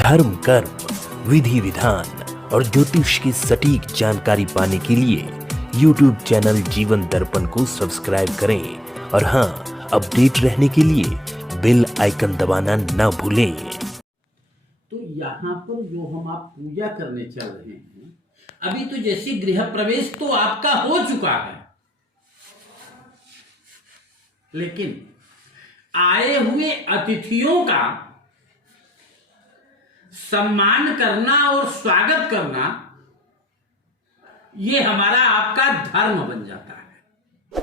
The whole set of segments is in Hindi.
धर्म, कर्म, विधि विधान और ज्योतिष की सटीक जानकारी पाने के लिए YouTube चैनल जीवन दर्पण को सब्सक्राइब करें और हाँ, अपडेट रहने के लिए बेल आइकन दबाना ना भूलें। तो यहाँ पर जो हम आप पूजा करने चल रहे हैं, अभी तो जैसे गृह प्रवेश तो आपका हो चुका है, लेकिन आए हुए अतिथियों का सम्मान करना और स्वागत करना ये हमारा आपका धर्म बन जाता है।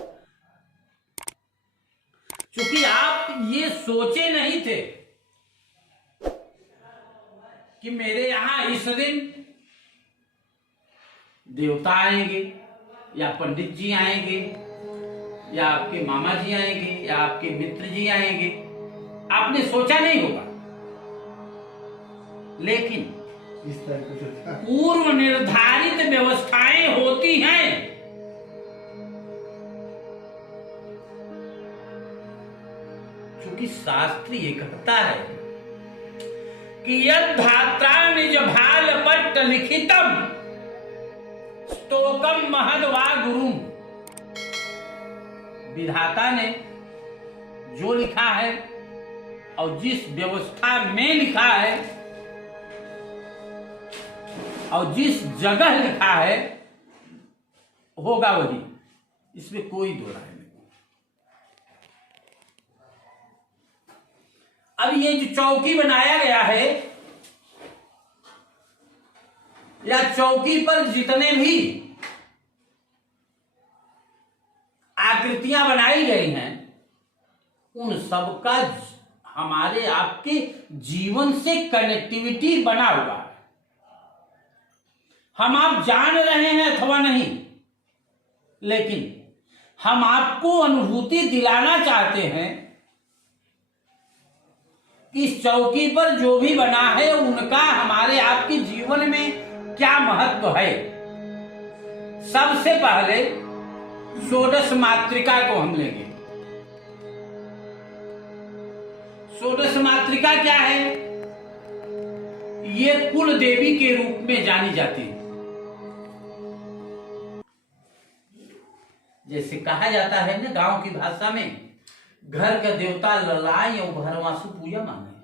क्योंकि आप ये सोचे नहीं थे कि मेरे यहां इस दिन देवता आएंगे या पंडित जी आएंगे या आपके मामा जी आएंगे या आपके मित्र जी आएंगे, आपने सोचा नहीं होगा। लेकिन पूर्व निर्धारित व्यवस्थाएं होती हैं। क्योंकि शास्त्र ये कहता है कि यद धात्रा निज भाल पट्ट लिखितम स्तोकम महद्वा गुरुम। विधाता ने जो लिखा है और जिस व्यवस्था में लिखा है और जिस जगह लिखा है होगा वही, इसमें कोई दो राय नहीं। अब ये जो चौकी बनाया गया है या चौकी पर जितने भी आकृतियां बनाई गई हैं, उन सबका हमारे आपके जीवन से कनेक्टिविटी बना हुआ है। हम आप जान रहे हैं अथवा नहीं, लेकिन हम आपको अनुभूति दिलाना चाहते हैं कि इस चौकी पर जो भी बना है उनका हमारे आपके जीवन में क्या महत्व है। सबसे पहले षोडश मातृका को हम लेंगे। षोडश मातृका क्या है? ये कुल देवी के रूप में जानी जाती है। जैसे कहा जाता है ना गांव की भाषा में, घर का देवता ललाय और भरवासु पूजा मांगे।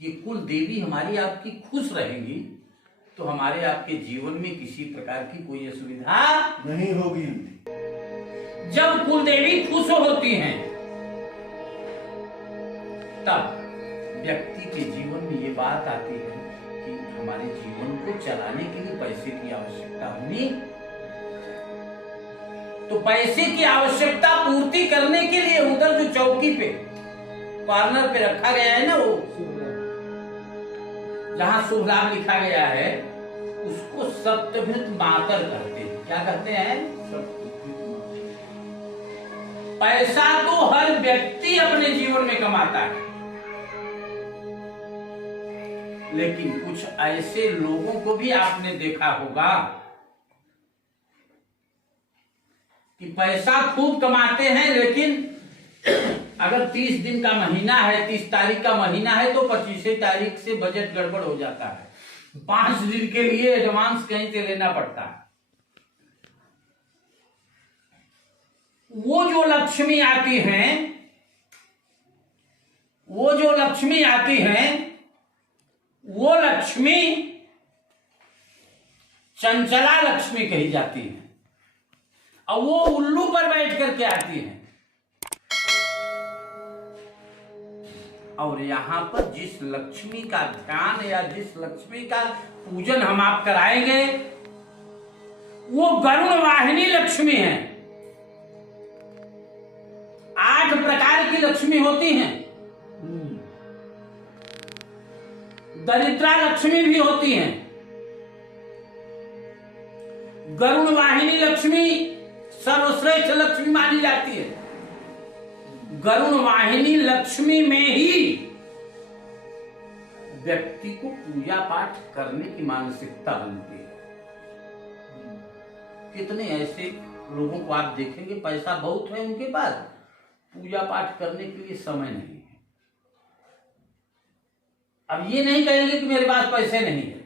ये कुल देवी हमारी आपकी खुश रहेंगी तो हमारे आपके जीवन में किसी प्रकार की कोई असुविधा नहीं होगी। जब कुल देवी खुश होती हैं तब व्यक्ति के जीवन में ये बात आती है कि हमारे जीवन को चलाने के लिए पैसे की आवश्यकता होगी। तो पैसे की आवश्यकता पूर्ति करने के लिए उधर जो चौकी पे कॉर्नर पे रखा गया है ना, वो जहां शुभ लाभ लिखा गया है, उसको सप्तभृत मातर कहते हैं। क्या कहते हैं? पैसा तो हर व्यक्ति अपने जीवन में कमाता है, लेकिन कुछ ऐसे लोगों को भी आपने देखा होगा कि पैसा खूब कमाते हैं, लेकिन अगर 30 दिन का महीना है, 30 तारीख का महीना है, तो 25 तारीख से बजट गड़बड़ हो जाता है। 5 दिन के लिए एडवांस कहीं से लेना पड़ता है। वो जो लक्ष्मी आती हैं, वो जो लक्ष्मी आती हैं, वो लक्ष्मी चंचला लक्ष्मी कही जाती है और वो उल्लू पर बैठ करके आती है। और यहां पर जिस लक्ष्मी का ध्यान या जिस लक्ष्मी का पूजन हम आप कराएंगे, वो गरुण वाहिनी लक्ष्मी है। 8 प्रकार की लक्ष्मी होती हैं। दरिद्रा लक्ष्मी भी होती हैं। गरुण वाहिनी लक्ष्मी सर्वश्रेष्ठ लक्ष्मी मानी जाती है। गरुण वाहिनी लक्ष्मी में ही व्यक्ति को पूजा पाठ करने की मानसिकता बनती है। कितने ऐसे लोगों को आप देखेंगे, पैसा बहुत है उनके पास, पूजा पाठ करने के लिए समय नहीं है। अब ये नहीं कहेंगे कि मेरे पास पैसे नहीं है।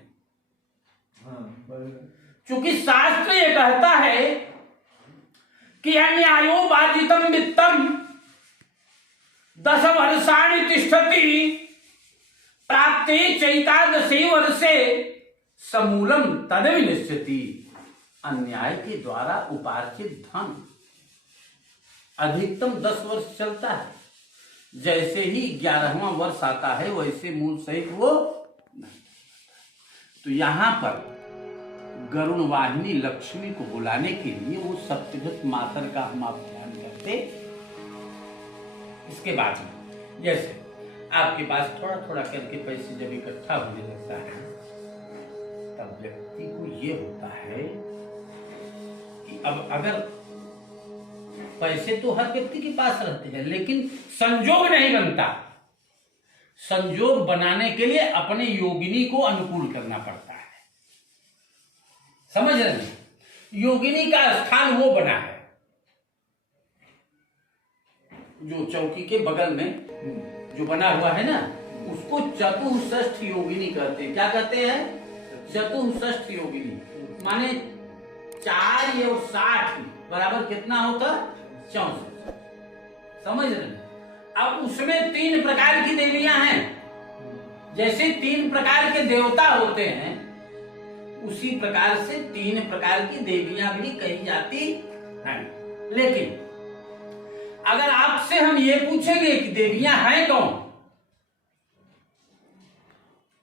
चूंकि शास्त्र ये कहता है कि अन्यायो बाधितम वित्तम 10 वर्षाणि तिष्ठति प्राप्ते चैतादशे वर्षे समूलम तद विनश्यति। अन्याय के द्वारा उपार्जित धन अधिकतम 10 वर्ष चलता है। जैसे ही 11वां वर्ष आता है वैसे मूल सहित वो नहीं। तो यहां पर गरुण वाहिनी लक्ष्मी को बुलाने के लिए वो सप्तभृत मातर का हम आप ध्यान करते। इसके बाद में जैसे आपके पास थोड़ा थोड़ा करके पैसे जब इकट्ठा होने लगता है तब व्यक्ति को ये होता है कि अब अगर पैसे तो हर व्यक्ति के पास रहते हैं लेकिन संजोग नहीं बनता। संजोग बनाने के लिए अपने योगिनी को अनुकूल करना पड़ता है। समझ रहे हैं? योगिनी का स्थान वो बना है जो चौकी के बगल में जो बना हुआ है ना, उसको चतुष्ठ योगिनी कहते हैं। क्या कहते हैं? चतुष्ठ योगिनी। माने 4 और 60 बराबर कितना होता? 64। समझ रहे हैं? अब उसमें 3 प्रकार की देवियां हैं। जैसे 3 प्रकार के देवता होते हैं उसी प्रकार से 3 प्रकार की देवियां भी कही जाती हैं। लेकिन अगर आपसे हम ये पूछेंगे कि देवियां हैं कौन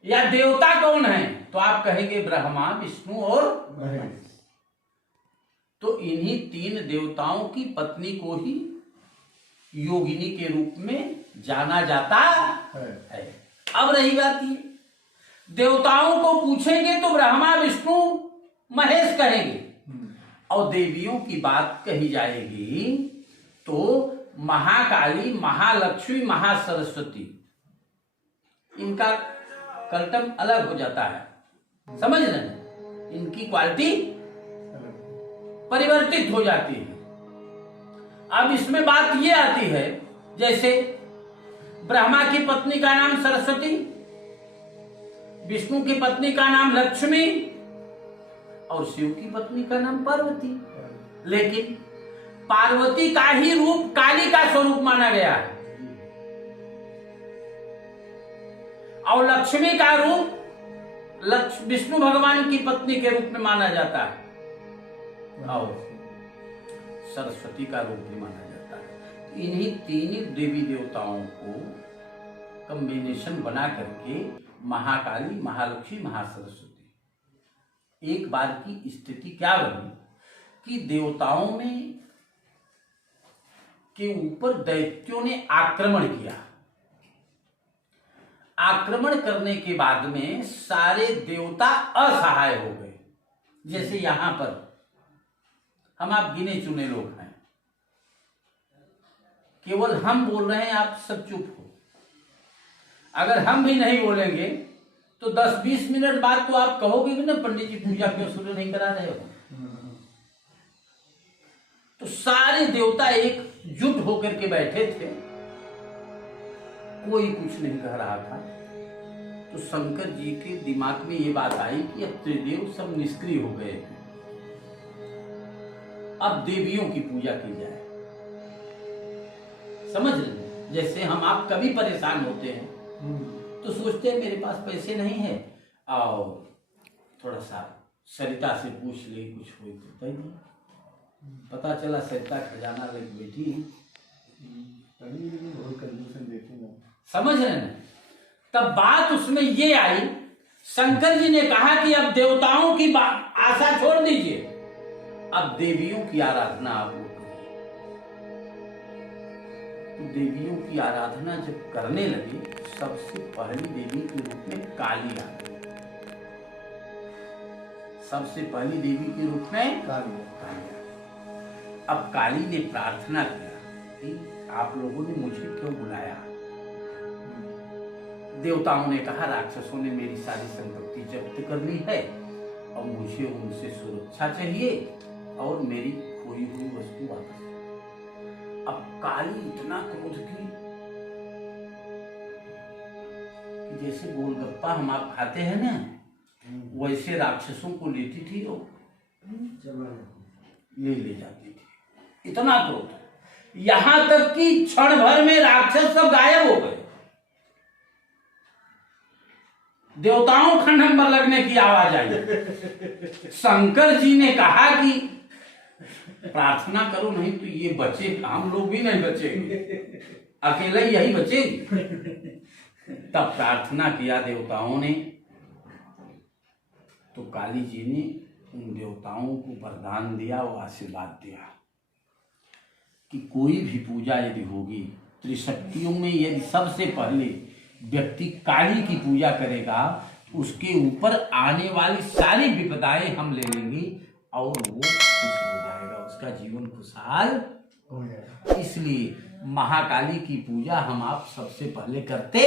या देवता कौन है, तो आप कहेंगे ब्रह्मा, विष्णु और महेश। तो इन्हीं 3 देवताओं की पत्नी को ही योगिनी के रूप में जाना जाता है। अब रही बात ये, देवताओं को पूछेंगे तो ब्रह्मा, विष्णु, महेश कहेंगे और देवियों की बात कही जाएगी तो महाकाली, महालक्ष्मी, महासरस्वती, इनका कल्टम अलग हो जाता है। समझ रहे हैं? इनकी क्वालिटी परिवर्तित हो जाती है। अब इसमें बात ये आती है जैसे ब्रह्मा की पत्नी का नाम सरस्वती, विष्णु की पत्नी का नाम लक्ष्मी और शिव की पत्नी का नाम पार्वती। लेकिन पार्वती का ही रूप काली का स्वरूप माना गया है और लक्ष्मी का रूप विष्णु भगवान की पत्नी के रूप में माना जाता है और सरस्वती का रूप भी माना जाता है। इन्हीं 3 देवी देवताओं को कॉम्बिनेशन बना करके महाकाली, महालक्ष्मी, महासरस्वती। एक बार की स्थिति क्या बनी कि देवताओं में के ऊपर दैत्यों ने आक्रमण किया। आक्रमण करने के बाद में सारे देवता असहाय हो गए। जैसे यहां पर हम आप गिने चुने लोग हैं, केवल हम बोल रहे हैं, आप सब चुप हो। अगर हम भी नहीं बोलेंगे तो 10-20 मिनट बाद तो आप कहोगे कि ना पंडित जी पूजा क्यों शुरू नहीं करा रहे हो। तो सारे देवता एकजुट होकर के बैठे थे, कोई कुछ नहीं कह रहा था। तो शंकर जी के दिमाग में ये बात आई कि अब त्रिदेव सब निष्क्रिय हो गए हैं, अब देवियों की पूजा की जाए। समझ रहे? जैसे हम आप कभी परेशान होते हैं तो सोचते हैं मेरे पास पैसे नहीं है और थोड़ा सा सरिता से पूछ ले कुछ हो तो नहीं। पता चला सरिता खजाना लेके बैठी है। समझ रहे हैं? तब बात उसमें ये आई, शंकर जी ने कहा कि अब देवताओं की आशा छोड़ दीजिए, अब देवियों की आराधना आप लोग करिए। तो देवियों की आराधना जब करने लगे, सबसे पहली देवी के रूप में काली आ गई। सबसे पहली देवी के रूप में काली। अब काली ने प्रार्थना किया कि आप लोगों ने मुझे क्यों बुलाया। देवताओं ने कहा राक्षसों ने मेरी सारी संपत्ति जब्त कर ली है और मुझे उनसे सुरक्षा चाहिए और मेरी खोई हुई वस्तु वापस। अब काली इतना क्रोध की कि जैसे गोलगप्पा हम आप खाते हैं ना, वैसे राक्षसों को लेती थी और ले जाती थी। इतना क्रोध, यहां तक कि क्षण भर में राक्षस सब गायब हो गए। देवताओं का नंबर लगने की आवाज आई। शंकर जी ने कहा कि प्रार्थना करो, नहीं तो ये बचे, हम लोग भी नहीं बचेंगे, अकेला यही बचेगी। तब प्रार्थना किया देवताओं ने, तो काली जी ने उन देवताओं को वरदान दिया और आशीर्वाद दिया कि कोई भी पूजा यदि होगी त्रिशक्तियों में, यदि सबसे पहले व्यक्ति काली की पूजा करेगा, उसके ऊपर आने वाली सारी विपदाएं हम ले लेंगे और वो खुश हो जाएगा, उसका जीवन खुशहाल हो जाएगा। इसलिए महाकाली की पूजा हम आप सबसे पहले करते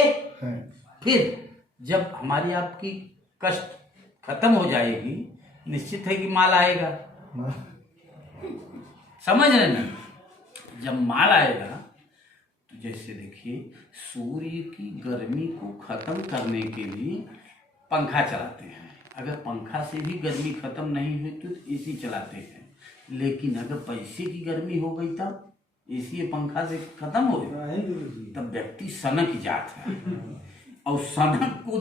हैं। फिर जब हमारी आपकी कष्ट खत्म हो जाएगी, निश्चित है कि माल आएगा। समझ रहे ना? जब माल आएगा तो जैसे देखिए, सूर्य की गर्मी को खत्म करने के लिए पंखा चलाते हैं। अगर पंखा से भी गर्मी खत्म नहीं हुई तो एसी चलाते हैं। लेकिन अगर पैसे की गर्मी हो गई तब एसी पंखा से खत्म हो गई, तब व्यक्ति सनक जात है। और सनक को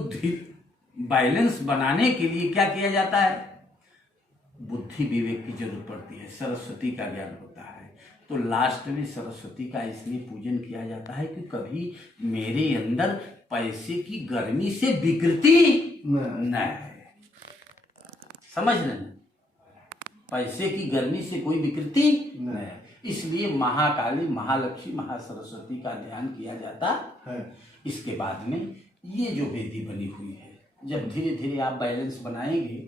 बैलेंस बनाने के लिए क्या किया जाता है? बुद्धि विवेक की जरूरत पड़ती है, सरस्वती का ज्ञान होता है। तो लास्ट में सरस्वती का इसलिए पूजन किया जाता है कि कभी मेरे अंदर पैसे की गर्मी से विकृति न है। समझ रहे हैं? पैसे की गर्मी से कोई विकृति न है, इसलिए महाकाली, महालक्ष्मी, महासरस्वती का ध्यान किया जाता है। इसके बाद में ये जो वेदी बनी हुई है, जब धीरे धीरे आप बैलेंस बनाएंगे